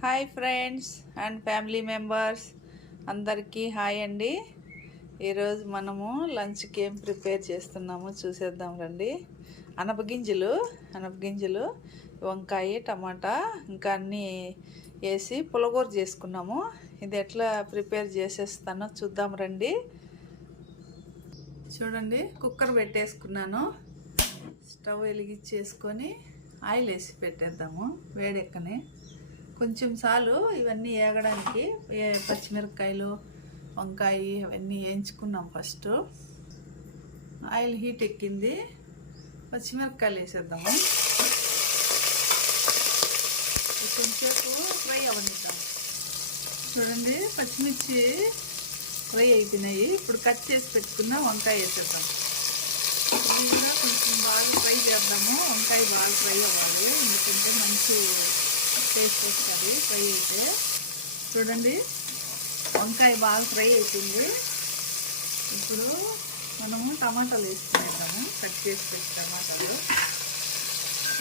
Hi friends and family members అందరికీ hi అండి. ఈరోజు మనము లంచ్కి ఏం ప్రిపేర్ చేస్తున్నాము చూసేద్దాం రండి. అనపగింజలు వంకాయ టమాటా ఇంకా అన్నీ వేసి పులగూర చేసుకున్నాము. ఇది ఎట్లా ప్రిపేర్ చేసేస్తానో చూద్దాం రండి. చూడండి, కుక్కర్ పెట్టేసుకున్నాను. స్టవ్ వెలిగించేసుకొని ఆయిల్ వేసి పెట్టేద్దాము. వేడెక్కని కొంచెం చాలు ఇవన్నీ వేగడానికి. పచ్చిమిరపకాయలు వంకాయ అవన్నీ వేయించుకున్నాం. ఫస్ట్ ఆయిల్ హీట్ ఎక్కింది, పచ్చిమిరపకాయలు వేసేద్దాము. కొంచెంసేపు ఫ్రై అవనిద్దాం. చూడండి, పచ్చిమిర్చి ఫ్రై అయిపోయినాయి. ఇప్పుడు కట్ చేసి పెట్టుకున్న వంకాయ వేసేద్దాం. ఇది కూడా కొంచెం బాగా ఫ్రై చేద్దాము. వంకాయ బాగా ఫ్రై అవ్వాలి, ఎందుకంటే మంచి టేస్ట్ వస్తుంది ఫ్రై అయితే. చూడండి, వంకాయ బాగా ఫ్రై అయిపోయింది. ఇప్పుడు మనము టమాటాలు వేసుకునేద్దాము. కట్ చేసి పెట్టి టమాటాలు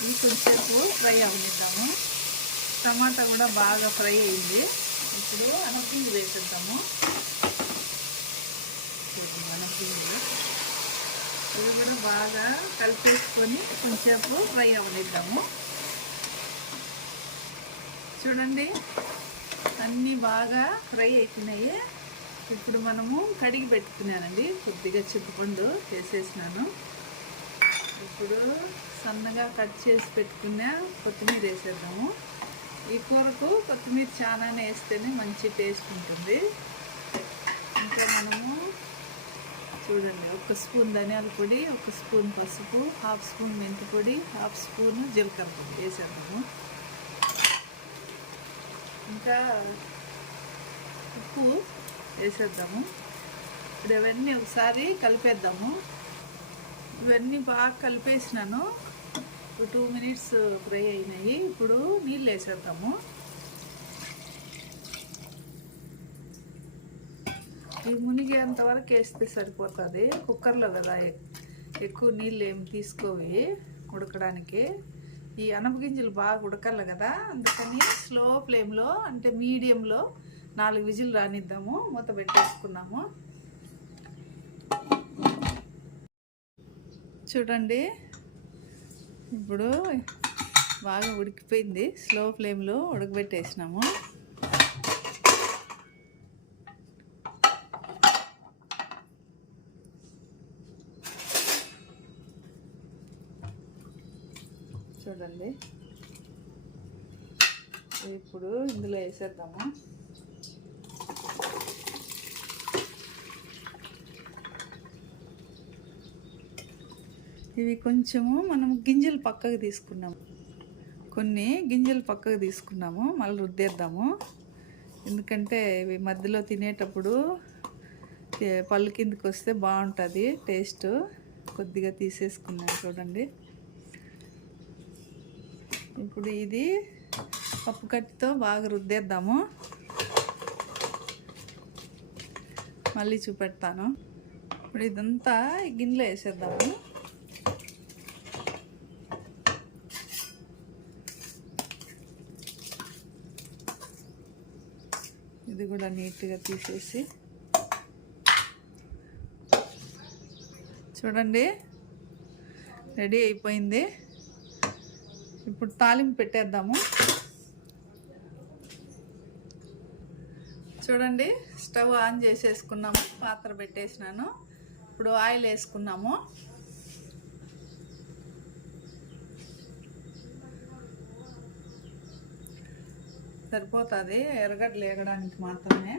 ఇవి కొంచెంసేపు ఫ్రై అవనిద్దాము. టమాటా కూడా బాగా ఫ్రై అయింది. ఇప్పుడు అనపగింజలు వేసేద్దాము. అనపగింజలు ఇవి కూడా బాగా కలిపేసుకొని కొంచెంసేపు ఫ్రై అవనిద్దాము. చూడండి, అన్నీ బాగా ఫ్రై అయిపోయినాయి. ఇప్పుడు మనము కడిగి పెట్టుకున్నానండి. కొద్దిగా చింతపండు వేసేసినాను. ఇప్పుడు సన్నగా కట్ చేసి పెట్టుకున్న కొత్తిమీర వేసేద్దాము. ఈ కూరకు కొత్తిమీర చాలానే వేస్తేనే మంచి టేస్ట్ ఉంటుంది. ఇంకా మనము చూడండి, 1 స్పూన్ ధనియాల పొడి, 1 స్పూన్ పసుపు, 1/2 స్పూన్ మెంతి పొడి, 1/2 స్పూన్ జీలకర్ర పొడి వేసేద్దాము. ఇంకా ఉప్పు వేసేద్దాము. ఇప్పుడు ఇవన్నీ ఒకసారి కలిపేద్దాము. ఇవన్నీ బాగా కలిపేసినాను. 2 మినిట్స్ ఫ్రై అయినాయి. ఇప్పుడు నీళ్ళు వేసేద్దాము. ఇవి మునిగేంత వరకు వేస్తే సరిపోతుంది. కుక్కర్లో కదా, ఎక్కువ నీళ్ళు ఏమి తీసుకోవి ఉడకడానికి. ఈ అనపగింజలు బాగా ఉడకాలి కదా, అందుకని స్లో ఫ్లేమ్లో అంటే మీడియంలో 4 విజిల్ రానిద్దాము. మూత పెట్టేసుకున్నాము. చూడండి, ఇప్పుడు బాగా ఉడికిపోయింది. స్లో ఫ్లేమ్లో ఉడకబెట్టేసినాము. చూడండి, ఇప్పుడు ఇందులో వేసేద్దాము. ఇవి కొంచెము మనం గింజలు పక్కకు తీసుకున్నాము. కొన్ని గింజలు పక్కకు తీసుకున్నాము. మళ్ళీ రుద్దేద్దాము. ఎందుకంటే ఇవి మధ్యలో తినేటప్పుడు పళ్ళు కిందకి వస్తే బాగుంటుంది టేస్ట్. కొద్దిగా తీసేసుకున్నాను. చూడండి, ఇప్పుడు ఇది పప్పు కట్టితో బాగా రుద్దేద్దాము. మళ్ళీ చూపెడతాను. ఇప్పుడు ఇదంతా గిన్నెలో వేసేద్దాము. ఇది కూడా నీట్గా తీసేసి చూడండి, రెడీ అయిపోయింది. ఇప్పుడు తాలింపు పెట్టేద్దాము. చూడండి, స్టవ్ ఆన్ చేసేసుకున్నాము. పాత్ర పెట్టేసినాను. ఇప్పుడు ఆయిల్ వేసుకున్నాము. సరిపోతుంది ఎర్రగడ్డలు వేగడానికి మాత్రమే.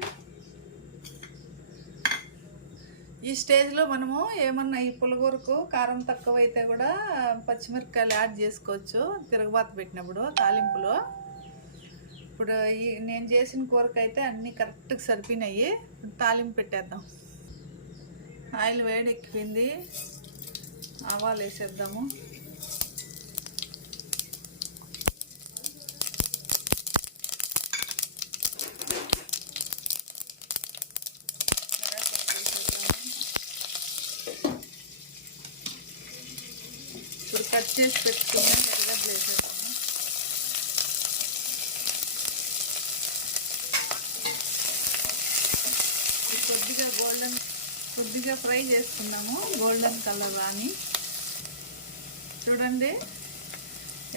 ఈ స్టేజ్లో మనము ఏమన్నా ఈ పులగూరకు కారం తక్కువైతే కూడా పచ్చిమిరపకాయలు యాడ్ చేసుకోవచ్చు తిరగబాత పెట్టినప్పుడు తాలింపులో. ఇప్పుడు నేను చేసిన కూరకైతే అన్నీ కరెక్ట్గా సరిపోయినాయి. తాలింపు పెట్టేద్దాం. ఆయిల్ వేడెక్కింది. ఆవాలు వేసేద్దాము. ఇప్పుడు కట్ చేసి పెట్టుకున్న ఎర్రగడ్డలు వేసేద్దాము. కొద్దిగా ఫ్రై చేసుకున్నాము గోల్డెన్ కలర్ రాని. చూడండి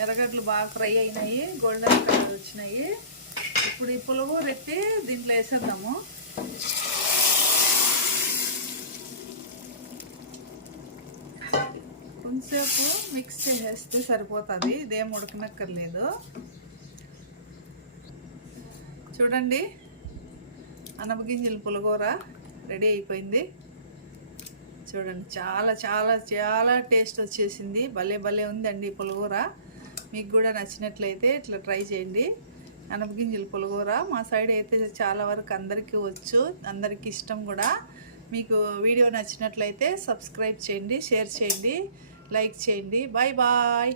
ఎర్రగడ్డలు బాగా ఫ్రై అయినాయి, గోల్డెన్ కలర్ వచ్చినాయి. ఇప్పుడు ఈ పులిహోర ఎత్తి దీంట్లో వేసేద్దాము. కొంచెంసేపు మిక్స్ చేసేస్తే సరిపోతుంది, ఇదేం ఉడకనక్కర్లేదు. చూడండి అనపగింజల పులిహోర రెడీ అయిపోయింది. చూడండి చాలా చాలా చాలా టేస్ట్ వచ్చేసింది. భలే ఉందండి పులిహోర. మీకు కూడా నచ్చినట్లయితే ఇట్లా ట్రై చేయండి. అనపగింజల పులిహోర మా సైడ్ అయితే చాలా వరకు అందరికీ వచ్చు, అందరికీ ఇష్టం కూడా. మీకు వీడియో నచ్చినట్లయితే సబ్స్క్రైబ్ చేయండి, షేర్ చేయండి, లైక్ చేయండి. Bye bye.